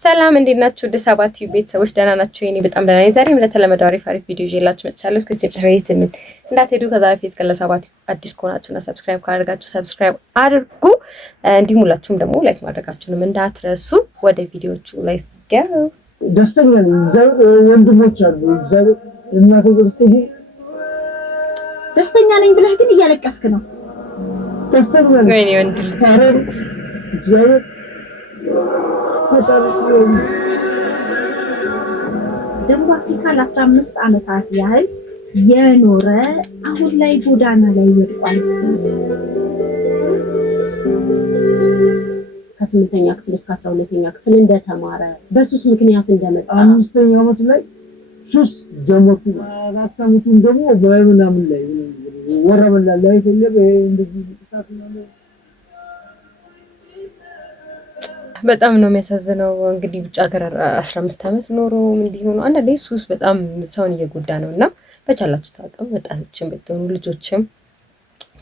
ሰላም እንዴት ናችሁ? ወደ ሰባት ቤተሰቦች ደህና ናችሁ? እኔ በጣም ደህና ነኝ። ዛሬም እንደተለመደው አሪፍ ቪዲዮ ይዤላችሁ መጥቻለሁ። እስከ መጨረሻው ትምን እንዳትሄዱ። ከዛ በፊት ለሰባት አዲስ ከሆናችሁና ሰብስክራይብ ካደረጋችሁ ሰብስክራይብ አድርጉ። እንዲሁም ሁላችሁም ደግሞ ላይክ ማድረጋችሁንም እንዳትረሱ። ወደ ቪዲዮቹ ላይስ ጎ። ደስተኛ ነኝ። ወንድሞች አሉ። እግዚአብሔር እናቴ ደስተኛ ነኝ ብለህ ግን እያለቀስክ ነው። ደስተኛ ነኝ። ወይኔ ወንድ ልጅ እግዚአብሔር ደቡብ አፍሪካ ለ15 ዓመታት ያህል የኖረ አሁን ላይ ጎዳና ላይ ወድቋል። ከ8ኛ ክፍል እስከ 12ኛ ክፍል እንደተማረ በሱስ ምክንያት እንደመጣ 5ኛ ዓመት ላይ ሱስ ጀመርኩ። 4 ዓመቱን ደግሞ በምናምን ላይ ወረበላ ላይ ፈለገ እንደዚህ ተሳትናለሁ። በጣም ነው የሚያሳዝነው። እንግዲህ ውጭ ሀገር 15 ዓመት ኖሮ እንዲሆኑ አንዳንዴ ሱስ በጣም ሰውን እየጎዳ ነው እና በቻላችሁ ታውቁም ወጣቶችን ብትሆኑ ልጆችም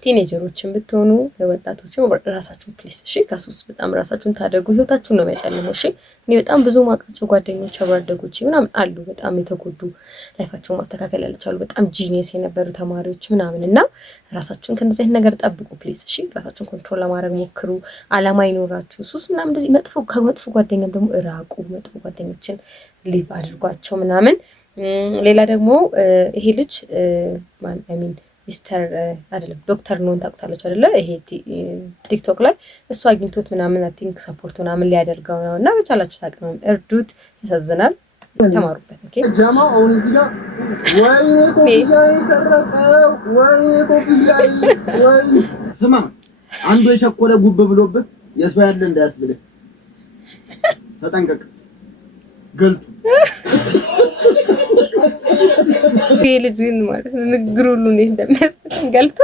ቲኔጀሮችን ብትሆኑ ወጣቶችን ራሳችሁን ፕሊስ እሺ፣ ከሱስ በጣም ራሳችሁን ታደጉ። ህይወታችሁን ነው የሚያጨልመው። እሺ፣ እኔ በጣም ብዙ ማውቃቸው ጓደኞች አብራደጎች ምናምን አሉ በጣም የተጎዱ ላይፋቸውን ማስተካከል ያልቻሉ በጣም ጂኒየስ የነበሩ ተማሪዎች ምናምን እና ራሳችሁን ከእንደዚህ አይነት ነገር ጠብቁ ፕሊስ እሺ። ራሳችሁን ኮንትሮል ለማድረግ ሞክሩ። አላማ ይኖራችሁ። ሱስ ምናምን እንደዚህ ከመጥፎ ጓደኛም ደግሞ እራቁ። መጥፎ ጓደኞችን ሊቭ አድርጓቸው ምናምን። ሌላ ደግሞ ይሄ ልጅ ሚን ሚስተር አይደለም ዶክተር ኖን ታውቁታላችሁ አይደለ? ይሄ ቲክቶክ ላይ እሱ አግኝቶት ምናምን አይ ቲንክ ሰፖርት ምናምን ሊያደርገው ነው እና በቻላችሁ ታውቁም እርዱት። ያሳዝናል። ተማሩበት። ኦኬ ጃማ አሁን እዚህ ጋር ወይኔ ኮፍያዬ ሰረቀው፣ ወይኔ ኮፍያዬ ወይ ስማ፣ አንዱ የቸኮለ ጉብ ብሎብህ የሰው ያለ እንዳያስብልህ ተጠንቀቅ። ገልጡ ልጅ ግን ማለት ነው ንግግሩ ሁሉ እንዴት እንደሚያስቀኝ ገልጦ።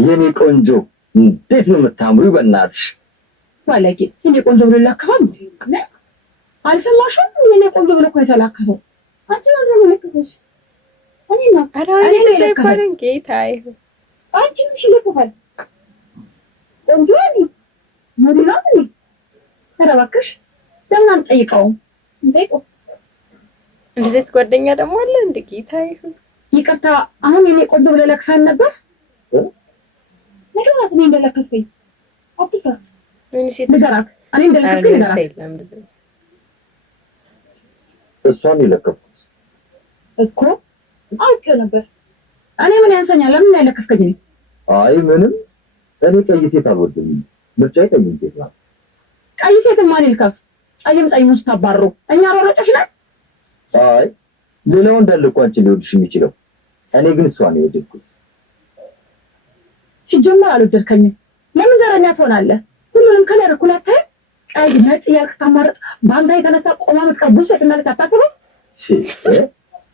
የኔ ቆንጆ እንዴት ነው የምታምሪው! በእናትሽ ባለጌ የኔ ቆንጆ ብሎ ላከፋም እንዴ? አልሰማሽም? የኔ ቆንጆ ብሎ እኮ የተላከፈው አንቺ ነው ብሎ ለከፈሽ። እኔ ነው አራዊት ተሰይፋለን ጌታዬ። አንቺ ምን ሽለከፋል? ቆንጆ ነኝ ሞዴል ነኝ። ተረባከሽ ለምን አንጠይቀውም? እንዴት እንደዚህ ጓደኛ ደግሞ አለ እንደ ጌታዬ። ይቅርታ አሁን የኔ ቆንጆ ብለህ ለክፈን ነበር። ነገራት እኔ እንደለከፈኝ አጥቂካ ምን ሲት ነገራት እኔ እንደለከፈኝ ነገራት እሷን ይለከፍኩት እኮ አውቄው ነበር። እኔ ምን ያንሰኛል? ለምን ያለከፍከኝ? አይ ምንም፣ እኔ ቀይ ሴት አልወድም። ምርጫዬ ቀይ ሴት ናት። ቀይ ሴት ማን ይልከፍ? ጸይም ውስጥ ታባሩ እኛ ሮሮጮች ነን። አይ ሌላው እንዳለ እኮ አንቺ ሊወድሽ የሚችለው፣ እኔ ግን እሷን ነው የወደድኩት። ሲጀመር አልወደድከኝም። ለምን ዘረኛ ትሆናለህ? ሁሉንም ከለር እኩል አታይ። ቀይ ነጭ እያልክ ስታማርጥ በአንተ የተነሳ ቆማ መጥቃ ብዙ ሴት ማለት አታስበው።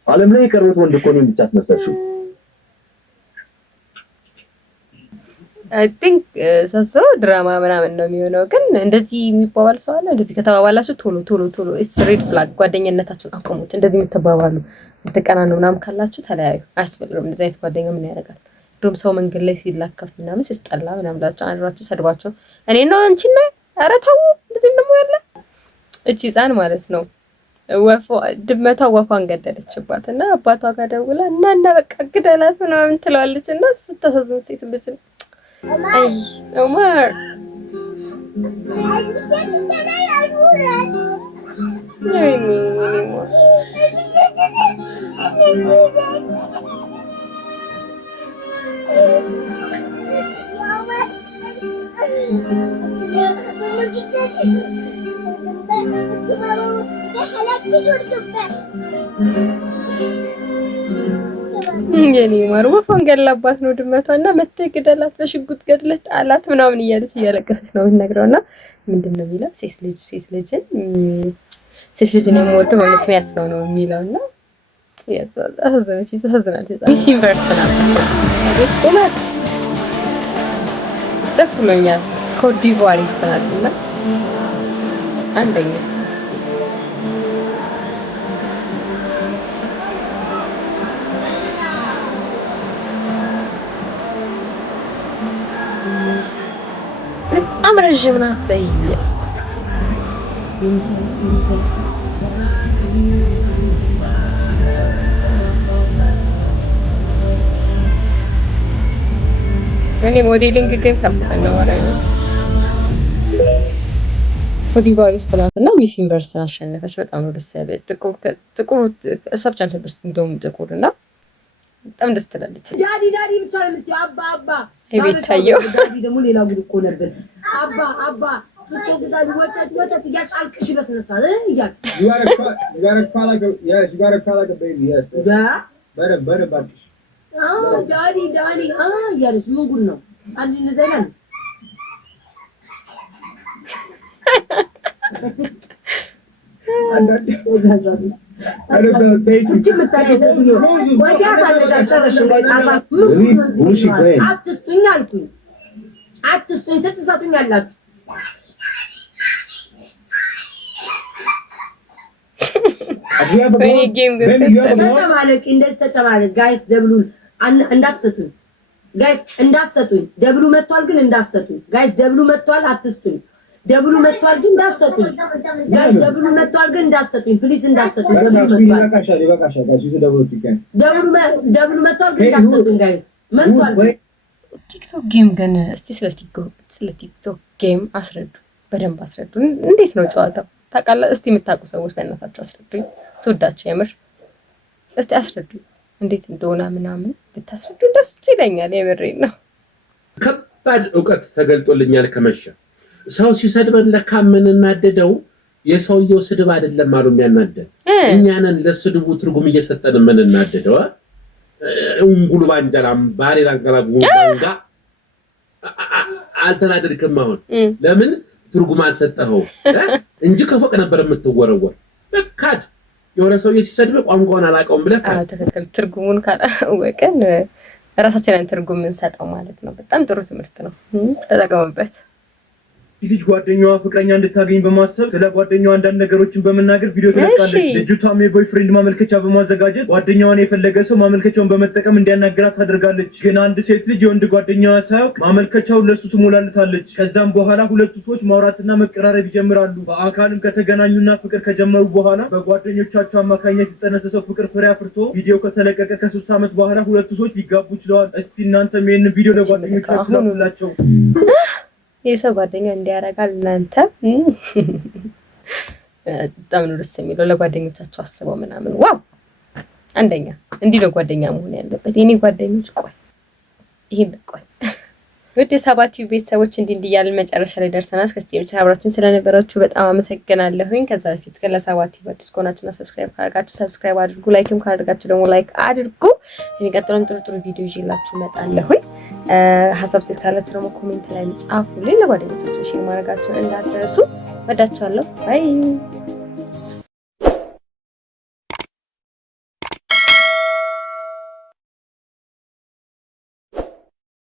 ዓለም ላይ የቀሩት ወንድ እኮ ነው ብቻ አስመሰልሽው። አይ ቲንክ ሰሰው ድራማ ምናምን ነው የሚሆነው። ግን እንደዚህ የሚባባል ሰው አለ። እንደዚህ ከተባባላችሁ ቶሎ ኢትስ ሬድ ፍላግ። ጓደኝነታችሁን አቁሙት። እንደዚህ የምትባባሉ የምትቀናኑ ምናምን ካላችሁ ተለያዩ። አያስፈልግም። እንደዚህ አይነት ጓደኛ ምን ያደርጋል? እንደውም ሰው መንገድ ላይ ሲላከፍ ምናምን ሲስጠላ ምናምን ብላችሁ አንራችሁ ሰድባችሁ እኔ ነው አንቺና ኧረ ተው እንደዚህ እንደሞ ያለ እቺ ህፃን ማለት ነው ድመቷ ወፏን ገደለችባት እና አባቷ ጋር ደውላ እና በቃ ግደላት ምናምን ትለዋለች እና ስታሳዝን ሴት ልጅ አይ ዑመር የኔ ማር ወፏን ገላባት ነው ድመቷ እና መተህ ግደላት በሽጉጥ ገድለህ ጣላት ምናምን እያለች እያለቀሰች ነው የምትነግረውና ምንድነው የሚለው ሴት ልጅን የምወደው በምክንያት ነው የሚለውና ተሳዝናለች። ሚስ ዩኒቨርስ ናት። ደስ ብሎኛል። ኮት ዲቯሪስት ናት እና አንደኛ በጣም ረዥም ናት። በኢየሱስ እኔ ሞዴሊንግ ግን ከፍተን ነው ማለት ነው። ፖቲቫር ትናንትና ሚስ ዩኒቨርስ አሸነፈች። በጣም ነው ደስ ያለ። ጥቁር እሷ ብቻ ነበረች እንደውም ጥቁር እና በጣም ደስ ትላለች። ዳዲ ብቻ ነው የምትይው። አባ ቤታየው ዳዲ ደግሞ ሌላ ጉድ እኮ ነበር። አባ ፍቶ ግዛል ወጣት እያጫልቅሽ በስነሳ እያል You gotta cry like a yes. You gotta cry like a baby. Yes. Better ባክሽ ዳዲ እያለች ምን ጉድ ነው? አንድ እንደዛ ይላል። አትስጡኝ ስትሰጡኝ አላችሁ። ተጨማለቅ ጋይስ ደብሉን እንዳትሰጡኝ ደብሉ መጥቷል ግን እንዳትሰጡኝ ጋይስ ደብሉ መጥቷል አትስጡኝ ደብሉ መጥቷል ግን እንዳትሰጡኝ ጋይስ ደብሉ መጥቷል ግን እንዳትሰጡኝ ፕሊዝ እንዳትሰጡኝ ደብሉ መጥቷል ግን እንዳትሰጡኝ ጋይስ መጥቷል ቲክቶክ ጌም ግን እስቲ ስለ ቲክቶክ ጌም አስረዱ በደንብ አስረዱ እንዴት ነው ጨዋታው ታውቃለህ እስቲ የምታውቁ ሰዎች በእናታችሁ አስረዱኝ ስወዳችሁ የምር እስቲ አስረዱኝ እንዴት እንደሆነ ምናምን ብታስረዱ ደስ ይለኛል የምሬን ነው ከባድ ዕውቀት ተገልጦልኛል ከመሸ ሰው ሲሰድበን ለካ የምንናደደው የሰውየው ስድብ አይደለም አሉ የሚያናደድ እኛንን ለስድቡ ትርጉም እየሰጠን የምንናደደው እንጉሉ ባንጀላም ባሬ ላንቀላጉ ባንጋ አልተናደድክም አሁን ለምን ትርጉም አልሰጠኸው እንጂ ከፎቅ ነበር የምትወረወር በካድ የሆነ ሰው ሲሰድብ ቋንቋውን አላውቀውም ብለህ ትክክል ትርጉሙን ካላወቅን ራሳችንን ትርጉም እንሰጠው ማለት ነው በጣም ጥሩ ትምህርት ነው ተጠቀሙበት ልጅ ጓደኛዋ ፍቅረኛ እንድታገኝ በማሰብ ስለ ጓደኛዋ አንዳንድ ነገሮችን በመናገር ቪዲዮ ተለቃለች ልጅቷም የቦይፍሬንድ ማመልከቻ በማዘጋጀት ጓደኛዋን የፈለገ ሰው ማመልከቻውን በመጠቀም እንዲያናግራት ታደርጋለች ግን አንድ ሴት ልጅ የወንድ ጓደኛዋ ሳያውቅ ማመልከቻውን ለሱ ትሞላልታለች ከዛም በኋላ ሁለቱ ሰዎች ማውራትና መቀራረብ ይጀምራሉ በአካልም ከተገናኙና ፍቅር ከጀመሩ በኋላ በጓደኞቻቸው አማካኝነት የተጠነሰሰው ፍቅር ፍሬ አፍርቶ ቪዲዮ ከተለቀቀ ከ3 ዓመት በኋላ ሁለቱ ሰዎች ሊጋቡ ችለዋል እስቲ እናንተም ይሄንን ቪዲዮ ለጓደኞቻችሁ ላኩላቸው የሰው ጓደኛ እንዲያረጋል እናንተ በጣም ነው ደስ የሚለው ለጓደኞቻችሁ አስበው ምናምን ዋው አንደኛ እንዲህ ነው ጓደኛ መሆን ያለበት የኔ ጓደኞች ይሄን ወደ ሰባቲው ቤተሰቦች እንዲህ ያልን መጨረሻ ላይ ደርሰናል እስከዚህ መጨረሻ አብራችሁን ስለነበራችሁ በጣም አመሰግናለሁኝ ከዛ በፊት ግን ለሰባቲው አዲስ ከሆናችሁና ሰብስክራይብ ካደረጋችሁ ሰብስክራይብ አድርጉ ላይክም ካደረጋችሁ ደግሞ ላይክ አድርጉ የሚቀጥለውን ጥሩ ቪዲዮ ይዤላችሁ እመጣለሁኝ ሀሳብ ካላችሁ ደግሞ ኮሜንት ላይ ጻፉልኝ ለጓደኞቻችሁ ሼር ማድረጋችሁን እንዳትረሱ ወዳችኋለሁ ባይ